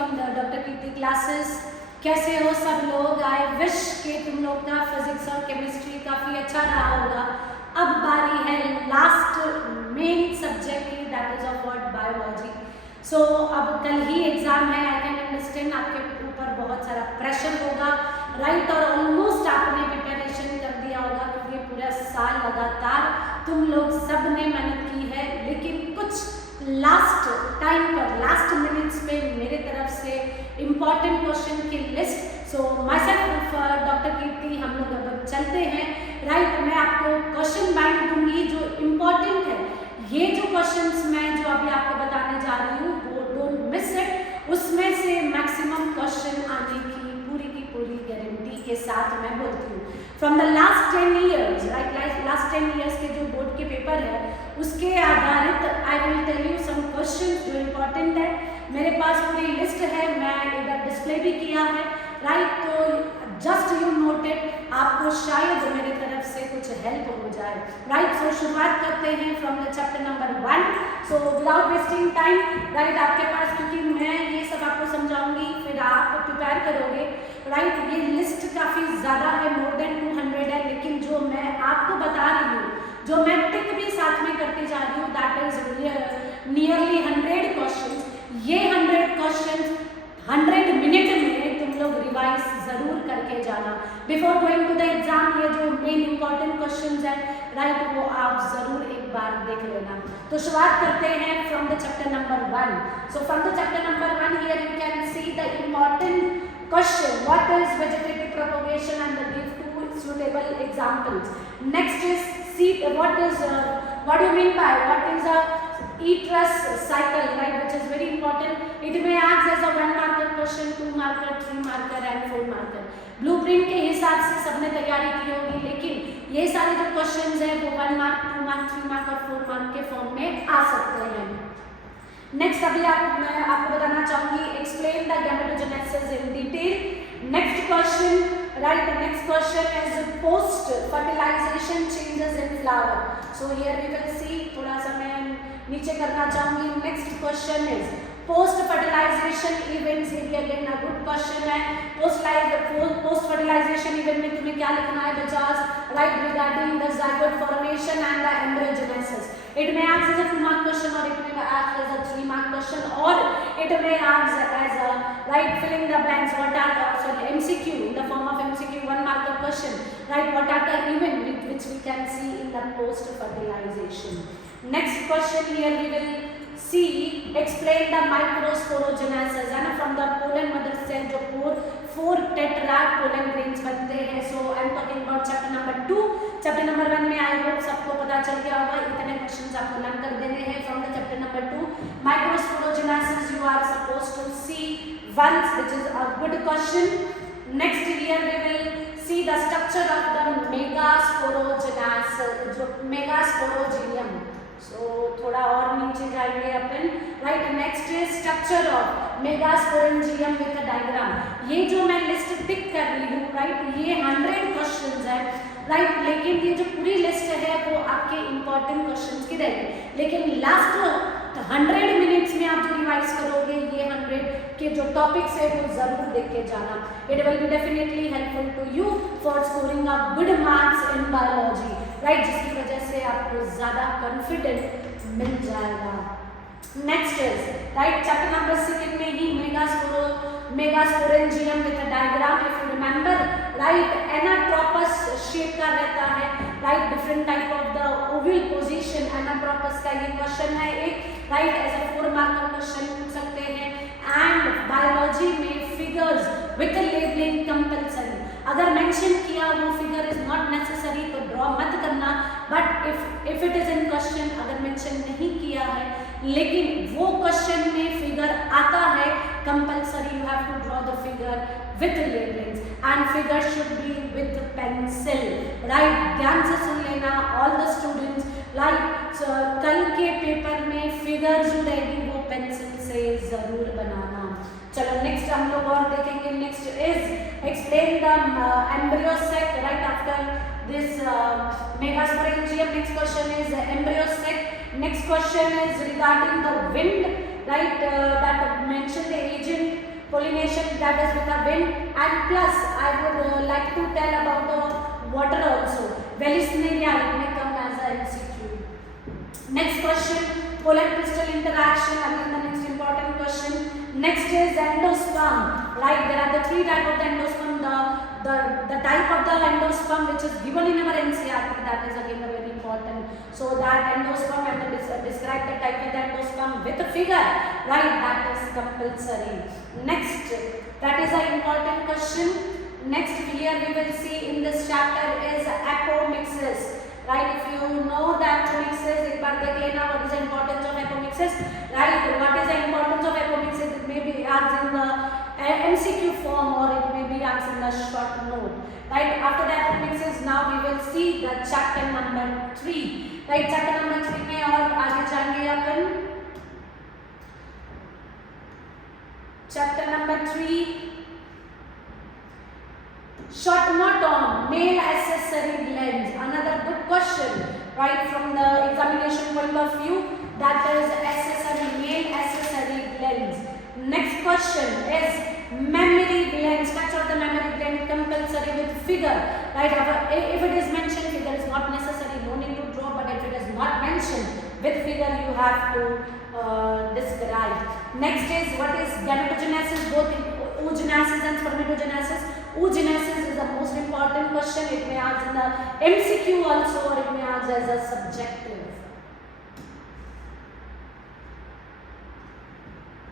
from the Dr. Kirti classes. कैसे हो सब लोग? आई विश कि तुम लोग का फिजिक्स और केमिस्ट्री काफ़ी अच्छा रहा होगा। अब बारी है लास्ट मेन सब्जेक्ट की, that is of what biology. So अब कल ही एग्जाम है। आई कैन अंडरस्टैंड आपके ऊपर बहुत सारा प्रेशर होगा, राइट? और ऑलमोस्ट आपने प्रिपरेशन कर दिया होगा क्योंकि पूरा साल लगातार तुम लोग सब ने मेहनत की है, लेकिन कुछ लास्ट टाइम पर, लास्ट मिनट्स पे मेरे तरफ से इम्पॉर्टेंट क्वेश्चन की list. So myself doctor Kirti, हम लोग अब चलते हैं, राइट? मैं आपको क्वेश्चन बैंक दूंगी जो इम्पॉर्टेंट है। ये जो क्वेश्चंस मैं जो अभी आपको बताने जा रही हूँ वो डोंट मिस इट। उसमें से मैक्सिमम क्वेश्चन आने की पूरी गारंटी के साथ मैं बोलती हूँ। From the last 10 years, right? Last 10 years के जो बोर्ड के पेपर है उसके आधारित I will tell you some questions जो इम्पोर्टेंट है। मेरे पास पूरी लिस्ट है, मैं इधर डिस्प्ले भी किया है, राइट? तो जस्ट यू नोट इट, आपको शायद मेरे तरफ से कुछ हेल्प हो जाए, राइट? सो शुरुआत करते हैं from the chapter number 1। So without wasting time, right? आपके पास, क्योंकि मैं ये सब आपको समझाऊंगी फिर आप प्रिपेयर करोगे, राइट? ये लिस्ट काफ़ी ज़्यादा है, मोर देन 200 है, लेकिन जो मैं आपको बता रही हूँ, जो मैं टिक भी साथ में करती जा रही हूँ, दैट इज नियरली 100 क्वेश्चन। ये 100 क्वेश्चन 100 मिनट में तुम लोग रिवाइज जरूर करके जाना before going to the exam. ये जो मेन इंपॉर्टेंट क्वेश्चंस है, राइट, वो आप जरूर एक बार देख लेना। तो शुरुआत करते हैं from the chapter number 1। So from the chapter number 1 here you can see the important question: what is vegetative propagation, and give two suitable examples. Next is see what do you mean by what is a eatrus cycle, right, which is very important. It may act as a 1 marker question, 2 marker, 3 marker and 4 marker. Blueprint के हिसाब से सबने तैयारी की होगी, लेकिन ये सारे जो क्वेश्चंस हैं वो 1 मार्क, 2 मार्क, 3 मार्क और 4 मार्क के फॉर्म में आ सकते हैं। नेक्स्ट अभी मैं आपको बताना चाहूंगी, explain the gametogenesis in detail. Next question, right? Next question is post fertilization changes in flower. So here we will see, थोड़ा सा मैं नीचे करना चाहूंगी। Next question is post fertilization events. ये अगेन अ गुड क्वेश्चन है। Post fertilization event में तुम्हें क्या लिखना है बच्चास, right? Regarding the zygote formation and the embryogenesis. It may act as a 2 mark question, or it may act as a 3 mark question, or it may act as a, right, filling the blanks. What are the, sorry, MCQ in the form of MCQ 1 marker question, right? What are the event which we can see in the post fertilization? Next question here we will see, explain the microsporogenesis, and from the pollen mother cell जो 4 tetrad pollen grains बनते हैं। So I am talking about chapter number 2। Chapter number 1 में I hope सबको पता चल गया होगा, इतने क्वेश्चंस आपको लर्न कर देने हैं from the chapter number 2। Microsporogenesis you are supposed to see once, which is a good question. Next here we will see the structure of the megasporogenesis, जो megasporogenium। So थोड़ा और नीचे जाएंगे अपन, right? Next is structure of megasporangium with a diagram. ये जो मैं list टिक कर रही हूँ, राइट, ये 100 क्वेश्चंस है, राइट? लेकिन ये जो पूरी लिस्ट है वो आपके इंपॉर्टेंट क्वेश्चंस की रहेगी, लेकिन लास्ट 100 मिनट्स में आप जो रिवाइज करोगे ये 100 के जो टॉपिक्स है वो जरूर देख के जाना। It will be definitely helpful to you for scoring a good marks in biology, right? जिसकी वजह से आपको ज्यादा कॉन्फिडेंट मिल जाएगा। Next is, right, chapter number 2 में ही megasporangium with a diagram. If you remember, right, anatropous shape का रहता है, राइट? Different type of the ovule position, anatropous का ये क्वेश्चन है एक, right? As a 4 mark question पूछ सकते हैं। एंड बायोलॉजी में फिगर्स विद लेबलिंग कंपल्सरी, अगर मेंशन किया वो फिगर इज नॉट नेसेसरी तो ड्रॉ मत करना, but if it is in question, अगर मेंशन नहीं किया है लेकिन वो क्वेश्चन में फिगर आता है, compulsory you have to draw the figure with labellings, and figure should be with pencil, right? ध्यान से सुन लेना ऑल द स्टूडेंट्स, राइट? कल के पेपर में फिगर जो रहेगी वो पेंसिल से जरूर बनाना। चलो नेक्स्ट हम लोग और देखेंगे। Next is explain the embryo sac, right? After this megasporangium, next question is embryo sac. Next question is regarding the wind, right? That mention the agent pollination, that is with the wind, and plus I would like to tell about the water also. Vallisneria, it may come as a MCQ. Next question, polar crystal interaction, again the next important question. Next is endosperm, right? There are the three types of the endosperm. The type of the endosperm which is given in our NCERT, that is again very important. So that endosperm, I have to describe the type of the endosperm with a figure, right? That is compulsory. Next, that is an important question. Next here we will see in this chapter is apomixis. Right, if you know the apomixis, एक बार देख लेना what is the importance of apomixis. Right, what is the importance of apomixis? It may be asked in the MCQ form or it may be asked in the short note. Right, after the apomixis, now we will see the chapter number 3. Right, chapter number 3 में और आगे जाएंगे अपन. Chapter number 3. Shortnoton, male accessory glands. Another good question, right, from the examination point of view. That is accessory, male accessory glands. Next question is mammary gland. Structure of the mammary gland compulsory with figure. Right, if it is mentioned, figure is not necessary. No need to draw. But if it is not mentioned with figure, you have to describe. Next is what is gametogenesis, both in oogenesis and spermatogenesis. Oogenesis is the most important question. It may ask in the MCQ also, or it may ask as a subjective.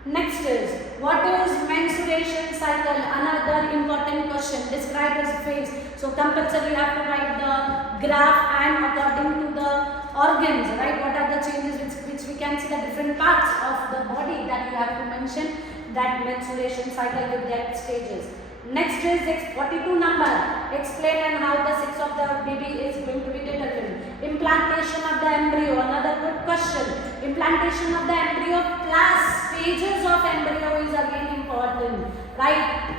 Next is what is menstruation cycle? Another important question. Describe its phase. So compulsory you have to write the graph and according to the organs, right? What are the changes which we can see the different parts of the body that you have to mention that menstruation cycle with their stages. Next is 42 number. Explain and how the sex of the baby is going to be determined. Implantation of the embryo. Another good question. Implantation of the embryo plus stages of embryo is again important, right?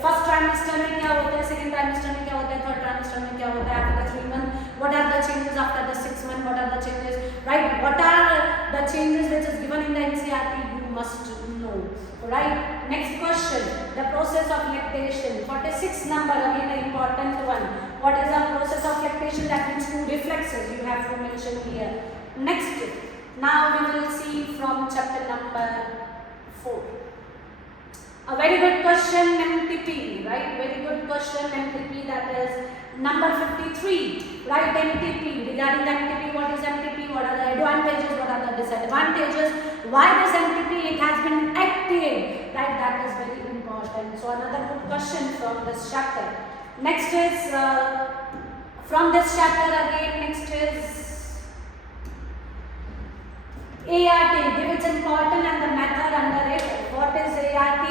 First trimester में क्या होता है, second trimester में क्या होता है, third trimester में क्या होता है, after the 3 months, what are the changes after the 6 months, what are the changes, right? What are the changes which is given in the NCERT, you must know, right? Next question, the process of lactation. 46 number, again an important one. What is the process of lactation? That means 2 reflexes you have to mention here. Next, now we will see from chapter number 4. A very good question, MTP, right? Very good question, MTP, that is number 53, right? MTP. Regarding the MTP, what is MTP? What are the advantages? What are the disadvantages? Why this MTP? It has been active, right? That is very important. So another good question from this chapter. Next is from this chapter again. Next is ART, give its important and the method under it. What is ART?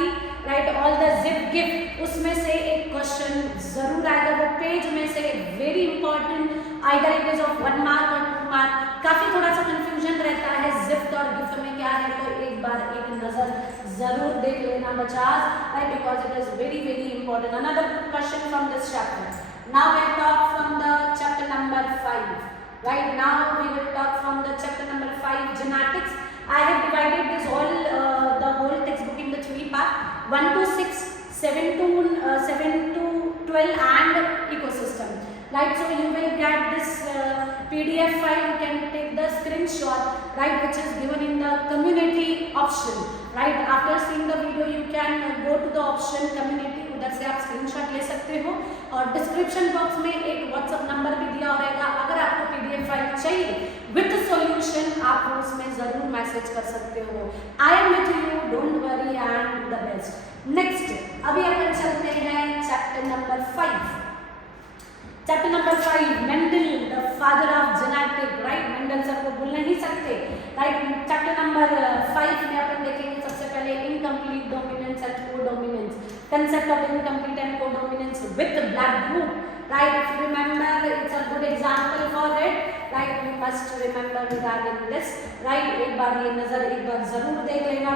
Right, all the zip gift, उसमें से एक question जरूर आएगा, वो page में से very important, either it is of 1 mark और 2 mark. काफी थोड़ा सा कंफ्यूजन रहता है जिफ्ट और गिफ्ट में क्या है, तो एक बार एक नजर जरूर देख लेना बचास, right, because it is very very important. Another question from this chapter. Now we talk from the chapter number 5. Right, now we will talk from the chapter number 5, genetics. I have divided this all the whole textbook in the 3 parts, 1 to 6, 7 to 12 and ecosystem. Right, so you will get this PDF file. You can take the screenshot, right, which is given in the community option. Right, after seeing the video you can go to the option community, उधर से आप screenshot ले सकते हो और description box में एक WhatsApp number भी दिया रहेगा. अगर आपको PDF फाइल चाहिए विद सॉल्यूशन आप उसमें जरूर मैसेज कर सकते हो. I am with you, don't worry and the best. Next, अभी अपन चलते हैं chapter number 5. Chapter number 5, Mendel the father of genetic, right. Mendel sir को भूल नहीं सकते, राइट. चैप्टर नंबर 5 में अपन देखेंगे सबसे पहले incomplete dominance and codominance, concept of incomplete and codominance with blood group, right. If you remember, it's a good example for it, right. You must remember regarding this, right. एक बार ये नजर एक बार जरूर देख लेना.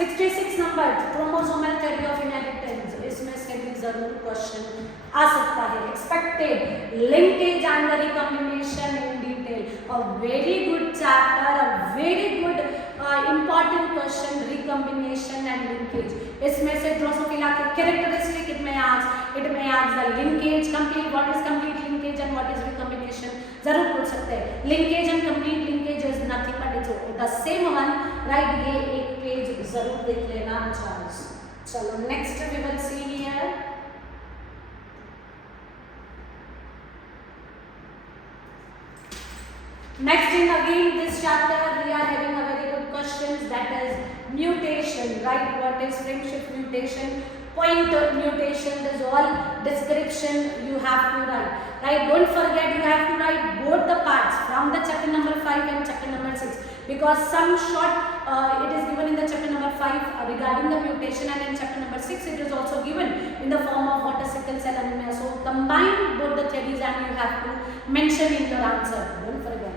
66 number, chromosomal theory of inheritance, इसमें से भी जरूर क्वेश्चन आ सकता है. Expected linkage and the recombination in detail. A very good chapter, a very good important question, combination and linkage. इसमें से ड्रोसोफिला के characteristic it may ask the linkage, complete, what is complete linkage and what is recombination. जरूर पूछ सकते हैं. Linkage and complete linkage is nothing but it's the same one, right? ये एक page जरूर देख लेना चार्ज. चलो next we will see here. Next in again this chapter we are having a very good questions, that is mutation, right? What is frameshift mutation, point mutation, this all description you have to write, right? Don't forget you have to write both the parts from the chapter number 5 and chapter number 6, because some short it is given in the chapter number 5 regarding the mutation, and in chapter number 6 it is also given in the form of what is sickle cell anemia. So combine both the theories and you have to mention in your answer. Don't forget.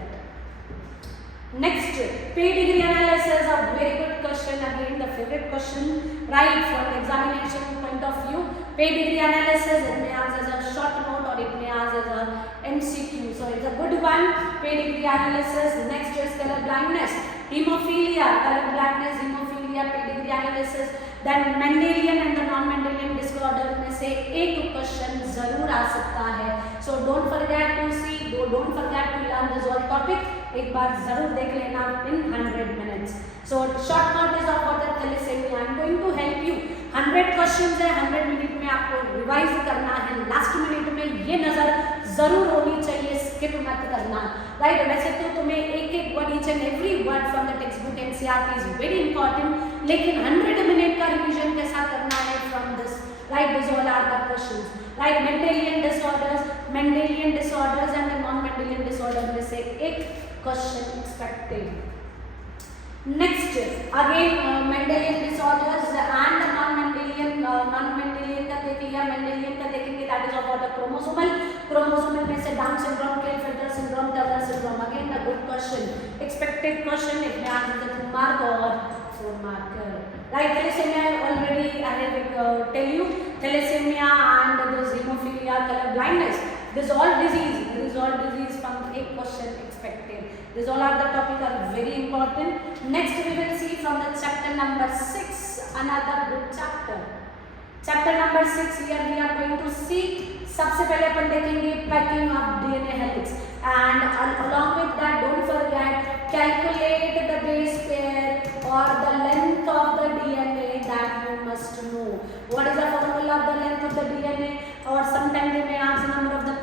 Next, pedigree analysis, a very good question, again the favorite question, right, from examination point of view. Pedigree analysis, it may ask as a short note or it may ask as a MCQ. So it's a good one, pedigree analysis. Next is color blindness, hemophilia, color blindness, hemophilia, pedigree analysis. Then Mendelian and the non-Mendelian disorder में से एक question जरूर आ सकता है. So don't forget to see, don't forget to learn this all topic. एक बार जरूर देख लेना in 100 minutes. So short notice of what is thalassemia. I am going to help you. 100 questions है, 100 मिनट में आपको रिवाइज करना है. लास्ट मिनट में ये नजर जरूर होनी चाहिए, स्किप मत करना, राइट? वैसे तो तुम्हें एक word, each and every word from the textbook NCERT is very important, लेकिन 100 मिनट का रिवीजन कैसा करना है from this, right? This all are the questions, right? Mendelian disorders and non Mendelian disorder में से एक क्वेश्चन expected. Next again Mendelian disorders and non Mendelian का देख लिया. मेंडेलियन का देखेंगे, दैट इज अबाउट क्रोमोसोमल में से down syndrome, Klinefelter syndrome, Turner syndrome. Again the good question, expected question. It में answer the 2 mark or 4 mark, right? Thalassemia already I have tell you, thalassemia and this hemophilia, color blindness, this all disease from a question expected. These all are the topic are very important. Next we will see from the chapter number 6, another good chapter. Chapter number 6, here we are going to see, सबसे पहले अपन देखेंगे packing of DNA helix, and along with that don't forget calculate the base pair or the length of the DNA, that you must know. What is the formula of the length of the DNA, or sometime they may ask the number of the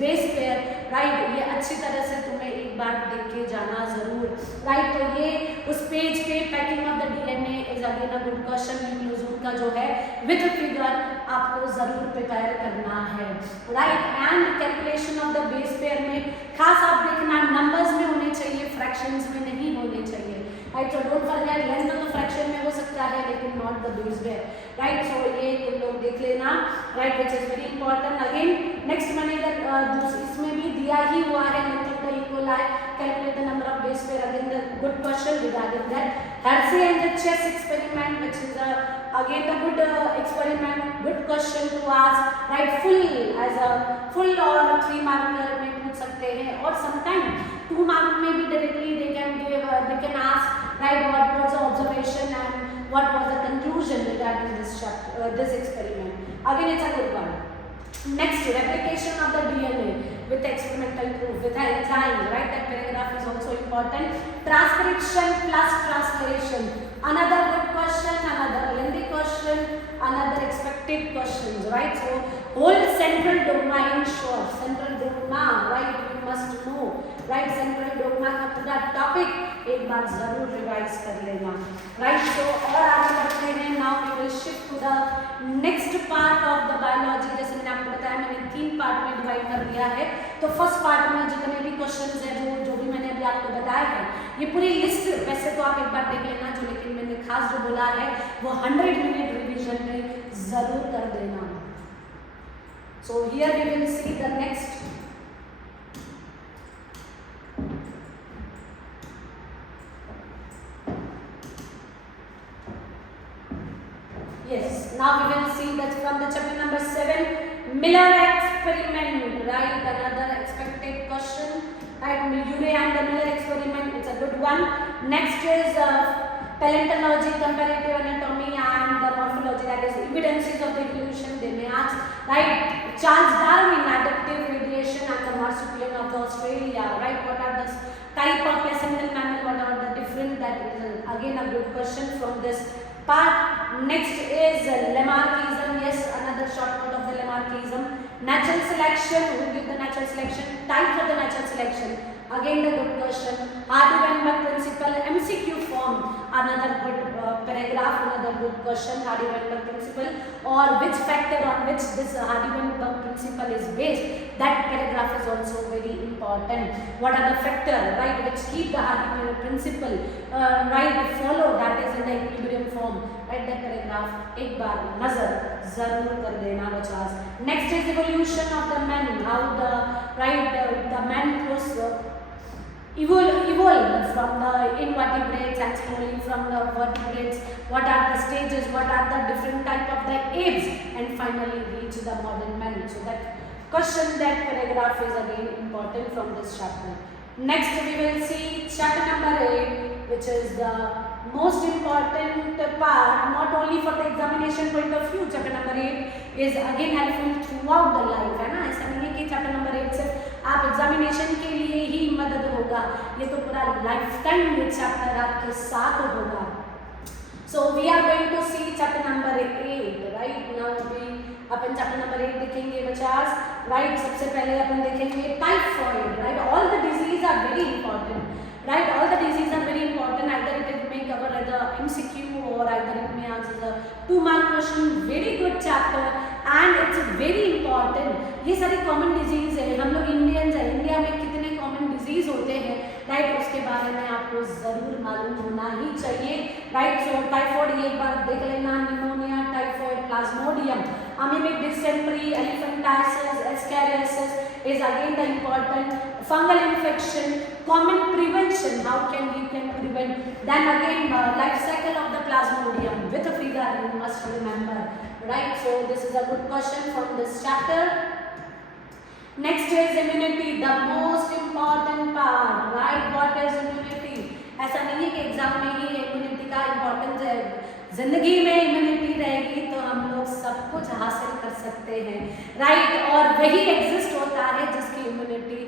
base pair, right? ये अच्छी तरह से तुम्हें एक बार देख के जाना जरूर, right? तो ये उस पेज पे packing of the DNA is again a good question. Nucleosome का जो है विद फिगर आपको जरूर प्रिपेयर करना है, right? And calculation of the base pair में खास आप देखना नंबर्स में होने चाहिए, फ्रैक्शंस में नहीं होने चाहिए, right? So don't forget length तो फ्रैक्शन में हो सकता है लेकिन not the base pair, right? So ये तुम लोग देख लेना, right? Which is very important. Again next मैंने इसमें भी दिया ही हुआ है length of the E coli, calculate the number of base pair. Again the good question regarding that. Hersey and the chess experiment, which is again the good experiment, good question to ask, right? Full or 3 marker में पूछ सकते हैं, और sometime 2 mark में भी directly they can ask, right? What was the observation and what was the conclusion regarding this experiment. Again it's a good one. Next, replication of the DNA with experimental proof, with enzymes, right? That paragraph is also important. Transcription plus translation, another good question, another lengthy question, another expected questions, right? So whole central dogma, in short, central dogma, right? You must know, right? Central dogma का पूरा topic एक बार जरूर revise कर लेना, right? तो और आगे बढ़ते हैं. Now we will shift to the next part of the biology. जैसे मैंने आपको बताया, मैंने 3 पार्ट में डिवाइड कर दिया है. तो फर्स्ट पार्ट में जितने भी क्वेश्चंस हैं, जो भी मैंने अभी आपको बताया है, ये पूरी लिस्ट वैसे तो आप एक बार देख लेना, जो लेकिन मैंने खास जो बोला है वो 100 मिनट रिविजन में जरूर कर देना. So here we will see the next. Yes, now we will see that from the chapter number 7, Miller experiment, right? Another expected question, right? Urey and the Miller experiment, it's a good one. Next is paleontology, comparative anatomy, and the morphology, that is evidences of the evolution. They may ask, right, Charles Darwin, adaptive radiation and the marsupial of the Australia, right? What are the type of placental mammal? What are the different? That is again a good question from this part. Next is Lamarckism. Yes, another short note of the Lamarckism. Natural selection. Who give the natural selection? Types of the natural selection. Again the good question. Hardy-Weinberg principle, MCQ form. Another good paragraph, another good question. Hardy-Weinberg principle, or which factor on which this Hardy-Weinberg principle is based. That paragraph is also very important. What are the factors, right, which keep the Hardy-Weinberg principle right follow, that is in the equilibrium form. Right, that paragraph एक बार नजर जरूर कर देना बच्चा. Next is evolution of the man. How the the man evolve from the invertebrates and slowly from the vertebrates. What are the stages? What are the different type of the apes, and finally reach the modern man. So that question, that paragraph is again important from this chapter. Next we will see chapter number 8, which is the most important part, not only for the examination point of view. Chapter number 8 is again helpful throughout the life, है ना. ऐसा नहीं है कि chapter number 8 सिर्फ आप examination के लिए ही मदद होगा, ये तो पूरा लाइफ टाइम ये चैप्टर आपके साथ होगा. So we are going to see chapter number 8, right now. we अपन चैप्टर नंबर 8 देखेंगे बच्चास. राइट, सबसे पहले अपन देखेंगे typhoid. Right, all the disease are very important. Right, all the diseases are very important. Either it may cover as a MCQ or either it may answer the 2-mark question. Very good chapter and it's very important. ये सारे common disease है. हम लोग Indians हैं, India में कितने common disease होते हैं, राइट, उसके बारे में आपको जरूर मालूम होना ही चाहिए. राइट, सो टाइफॉइड एक बार देख लेना. Pneumonia, typhoid, Plasmodium, amoebic dysentery, elephantiasis, ascariasis is again the important. Fungal infection, common prevention, how can we prevent. Then again life cycle of the plasmodium with a figure you must remember. Right, so this is a good question from this chapter. Next is immunity, the most important part. Right, what is immunity? ऐसा नहीं है कि exam में ही immunity का importance है. जिंदगी में immunity रहेगी तो हम लोग सब कुछ हासिल कर सकते हैं. राइट, और वही एग्जिस्ट होता है जिसकी इम्यूनिटी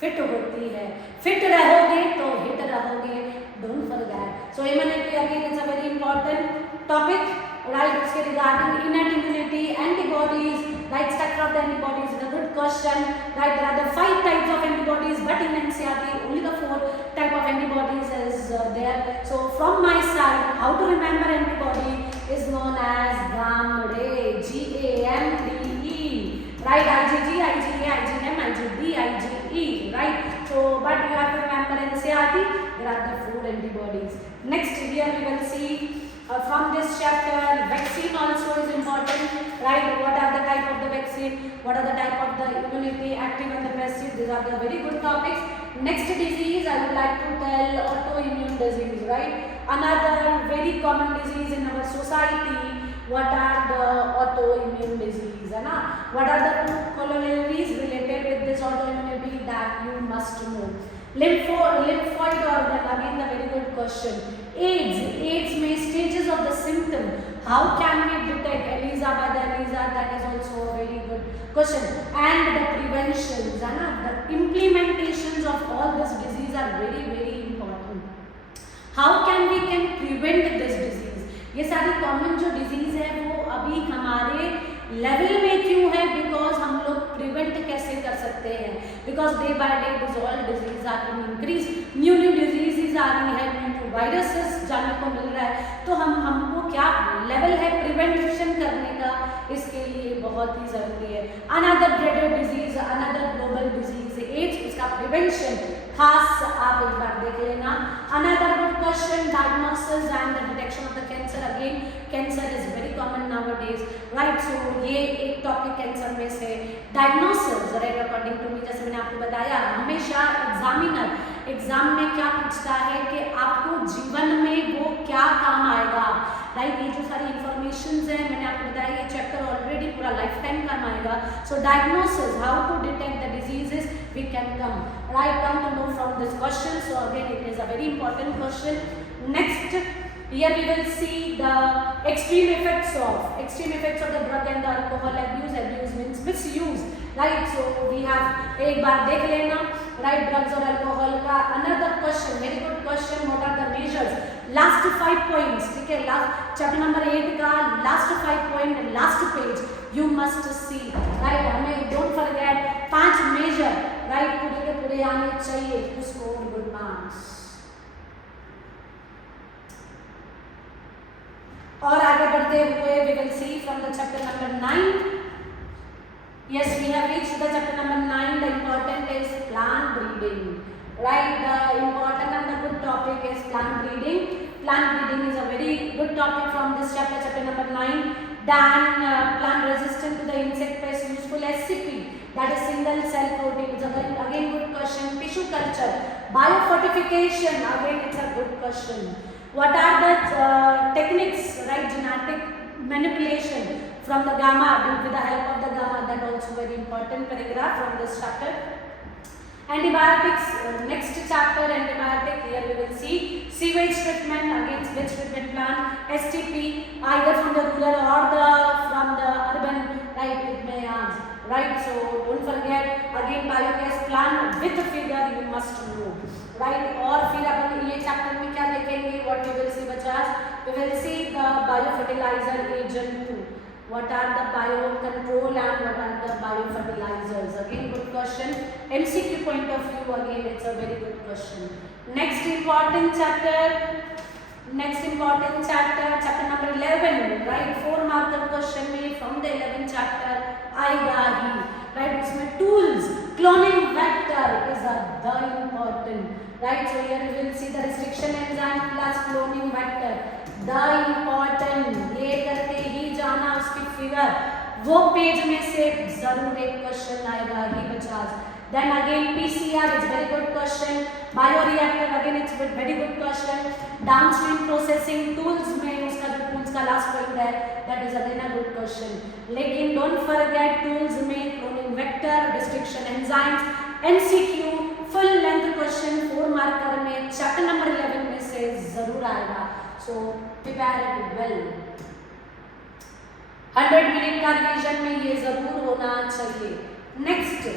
फिट होती है. फिट रहोगे तो हिट रहोगे. Don't forget. So immunity again is a very important topic. Right, उसके regarding inner immunity, antibodies, right, structure of the antibodies is a good question. Right, there are the 5 types of antibodies, but in NCERT only the 4 type of antibodies is there. So from my side, how to remember antibody is known as GAMDE, GAMDE. Right, IgG, IgA, IgM, IgD, IgE. Right, so but you have to remember NCERT there are the 4 antibodies. Next here we will see from this chapter vaccine also is important. Right, what are the type of the vaccine, what are the type of the immunity, active and the passive. These are the very good topics. Next disease I would like to tell autoimmune disease. Right, another very common disease in our society. What are the autoimmune disease, है ना. What are the 2 corollaries related with this autoimmunity that you must know. Lymphoid organ, again the very good question. AIDS may stages of the symptom. How can we detect? ELISA, by the ELISA, that is also a very good question. And the preventions, है ना, the implementations of all this disease are very very important. How can we prevent this disease? ये सारी common जो disease है वो अभी हमारे level में क्यों है? बिकॉज हम लोग प्रिवेंट कैसे कर सकते हैं? Because day by day all disease are in increase, new diseases आ रही है, न्यू वायरसेस जानने को मिल रहा है. तो हमको क्या लेवल है प्रिवेंशन करने का, इसके लिए बहुत ही जरूरी है. Another dreaded disease, another global disease AIDS, इसका प्रिवेंशन खास आप एक बार देख लेना. Another good question, diagnosis and the detection of the cancer. Again cancer is very common nowadays. Right, so ये एक टॉपिक कैंसर में से. Diagnosis, right, according to me, जैसे मैंने आपको बताया, हमेशा एग्जामिनर एग्जाम में क्या पूछता है कि आपको जीवन में वो क्या काम आएगा. राइट, ये जो सारी इंफॉर्मेशन है मैंने आपको बताया, ये चैप्टर ऑलरेडी पूरा लाइफ टाइम काम आएगा. So diagnosis, how to detect the diseases, we can come to know from this question. So again it is a very important question. Next Here we will see the extreme effects of the drug and the alcohol abuse. Abuse means misuse, right? So we have एक बार देख लेना, right? Drugs और alcohol का another question, very good question. What are the measures? Last 5 points, ठीक है? Last chapter number 8 का last 5 point, last page you must see, right? हमें don't forget 5 measure, right? पूरे के पूरे आने चाहिए to score good marks. और आगे बढ़ते हुए we will see from the chapter number 9. Yes, we have reached the chapter number 9. The important is plant breeding, right? The important and the good topic is plant breeding. Plant breeding is a very good topic from this chapter, chapter number 9. Then plant resistant to the insect pest, useful SCP, that is single cell protein. It's again good question. Tissue culture, biofortification, again it's a good question. What are the techniques, right? Genetic manipulation from the gamma with the help of the gamma, that also very important paragraph from this chapter. Antibiotics, next chapter antibiotic. Here we will see sewage treatment, again sewage treatment plant, STP, either from the rural or from the urban, right? It may ask, right? So don't forget again biogas plant with figure you must know, right? और फिर अपन ये chapter में क्या देखेंगे? What we will see बच्चास? We will see the biofertilizer agent too. What are the biocontrol and what are the biofertilizers? Again good question. MCQ point of view, again it's a very good question. Next important chapter, chapter number 11, right? 4 marker question में from the 11th chapter आएगा ही, right? इसमें tools, cloning vector is the important, right? So here we will see the restriction enzyme plus cloning vector, the important. ये करके ही जाना उसकी figure, वो page में से जरूर एक क्वेश्चन आएगा ही बच्चास. Then again PCR is very good question. Bioreactor again it's very good question. Downstream processing tools में उसका जो tools का last point है, that is again a good question. लेकिन don't forget tools में cloning vector, restriction enzymes, MCQ full length question 4 marker में chapter number 11 में से जरूर आएगा. So prepare it well. 100 minute का रिवीजन में ये जरूर होना चाहिए. Next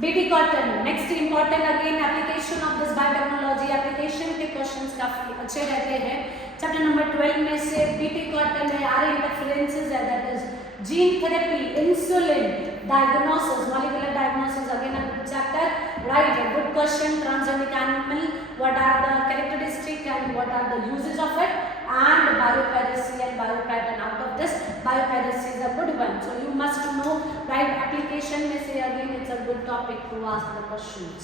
BT cotton, next important again application of this biotechnology, application के questions काफी अच्छे रहते हैं. चैप्टर नंबर 12 में से BT cotton है, RNA interferences है, that is gene therapy, insulin, diagnosis, molecular diagnosis, again a good chapter, right? A good question. Transgenic animal, what are the characteristics and what are the uses of it, and biopiracy and biopattern. Out of this, biopiracy is a good one, so you must know, right? Application में से again it's a good topic to ask the questions.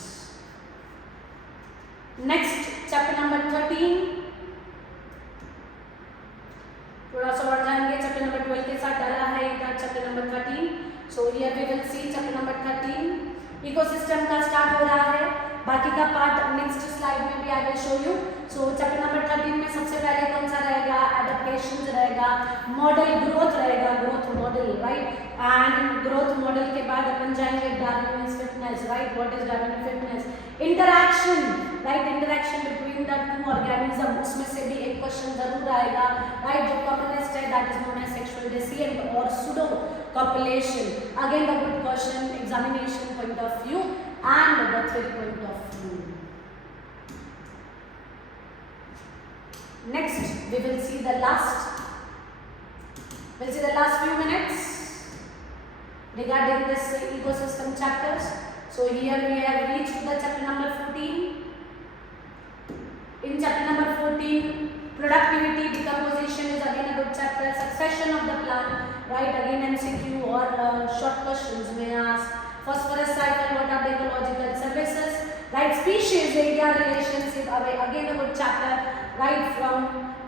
Next chapter number 13, थोड़ा सा बढ़ जाएंगे. Chapter number 12 के साथ डाला है इधर chapter number 13. So here we will see chapter number 13. Ecosystem का स्टार्ट हो रहा है. बाकी का पार्ट नेक्स्ट स्लाइड में भी I will show you. So chapter number 13 में सबसे पहले कौन सा रहेगा? एडेप्टेशंस रहेगा, मॉडल ग्रोथ रहेगा, growth model, right? And growth model के बाद अपन जाएंगे Darwinian fitness, right? What is Darwinian fitness? Interaction, right? Interaction between the two organism, उसमें से भी एक क्वेश्चन जरूर आएगा, राइट? जो कॉम्युनिस्ट है that is known as sexual deceit और pseudocopulation. Again the good question, examination point of view and the theory point of view. Next we will see the last few minutes regarding this ecosystem chapters. So here we have reached the chapter number 14. In chapter number 14, productivity decomposition is again a good chapter. Succession of the plant, right? Again MCQ or short questions may ask. Phosphorus cycle, what are the ecological services, right? Species area relationship, again a good chapter, right? From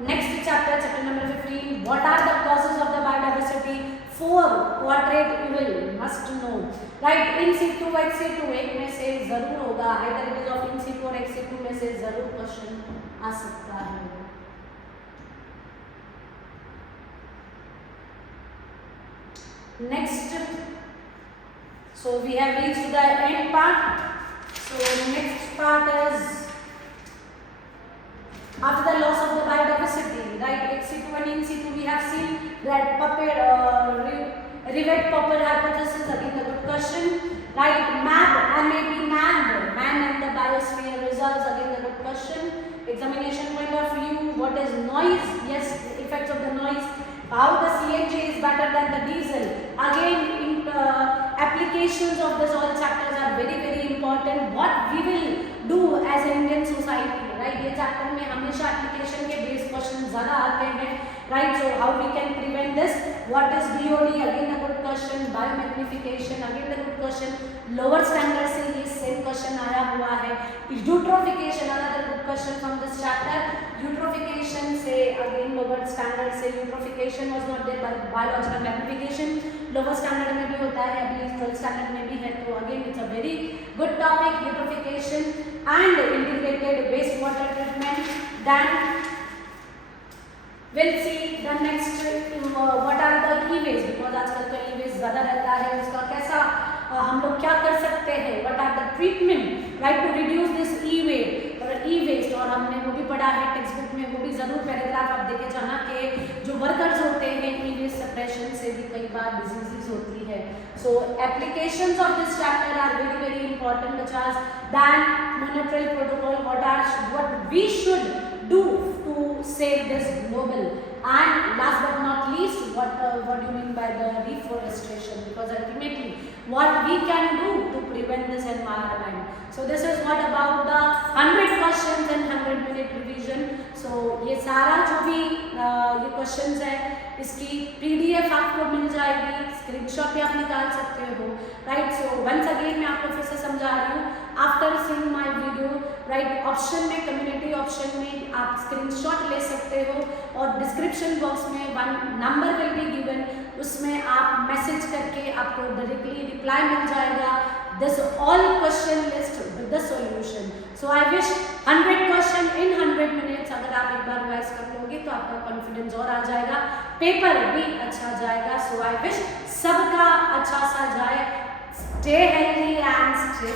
next chapter, chapter number 15, what are the causes of the biodiversity? 4 quadrate evil, must know, right? In situ, ex situ, एक में से जरूर होगा, either it is of in situ और ex situ में से जरूर question आ सकता है. Next, so we have reached the end part. So next part is after the loss of the biodiversity. 1 in C2 we have seen that rivet Popper hypothesis, again a good question, right? MAB, man and the biosphere results, again a good question. Examination point of view, what is noise? Yes, effects of the noise. How the CNG is better than the diesel? Again, applications of this all chapters are very important. What we will do as an Indian society, right? ये chapter में हमेशा application के based questions ज़्यादा आते हैं, right? So how we can prevent this? What is BOD? Again a good question. Biomagnification, again a good question. Lower standard से ये same question आया हुआ है. Eutrophication, another good question from this chapter. Eutrophication से again lower standard से eutrophication was not there, but biological magnification lower standard में भी होता है, अभी 12th standard में भी है. तो again it's a very good topic, eutrophication and integrated wastewater treatment. Then we'll see the next what are the e-waste, because आजकल तो e-waste ज़्यादा रहता है, उसका कैसा हम लोग क्या कर सकते हैं, what are the treatment, right, to reduce this e-waste. और हमने वो भी पढ़ा है टेक्स्ट बुक में, वो भी ज़रूर पैराग्राफ आप देखे जाना कि जो वर्कर्स होते हैं e-waste सप्रेशन से भी कई बार डिजीजेस होती है. So applications of this chapter are very important, bachas. Then Montreal Protocol, what we should do to save this global, and last but not least, what do you mean by the deforestation, because ultimately what we can do to prevent this environment. So this is what about the 100 questions and 100-minute revision. So ये सारा जो भी ये questions है, इसकी PDF आपको मिल जाएगी, screenshot भी आप निकाल सकते हो, राइट? सो वंस अगेन मैं आपको फिर से समझा रही हूँ, after seeing my video, right, option में, कम्युनिटी ऑप्शन में आप स्क्रीनशॉट ले सकते हो, और डिस्क्रिप्शन बॉक्स में 1 नंबर विल बी गिवन, उसमें आप मैसेज करके आपको डायरेक्टली रिप्लाई मिल जाएगा, this all question list with the solution. So I wish 100 question in 100 minutes. अगर आप एक बार रिवाइज कर लोगे तो आपका कॉन्फिडेंस और आ जाएगा, पेपर भी अच्छा जाएगा. So I wish सबका अच्छा सा जाए. Stay healthy and stay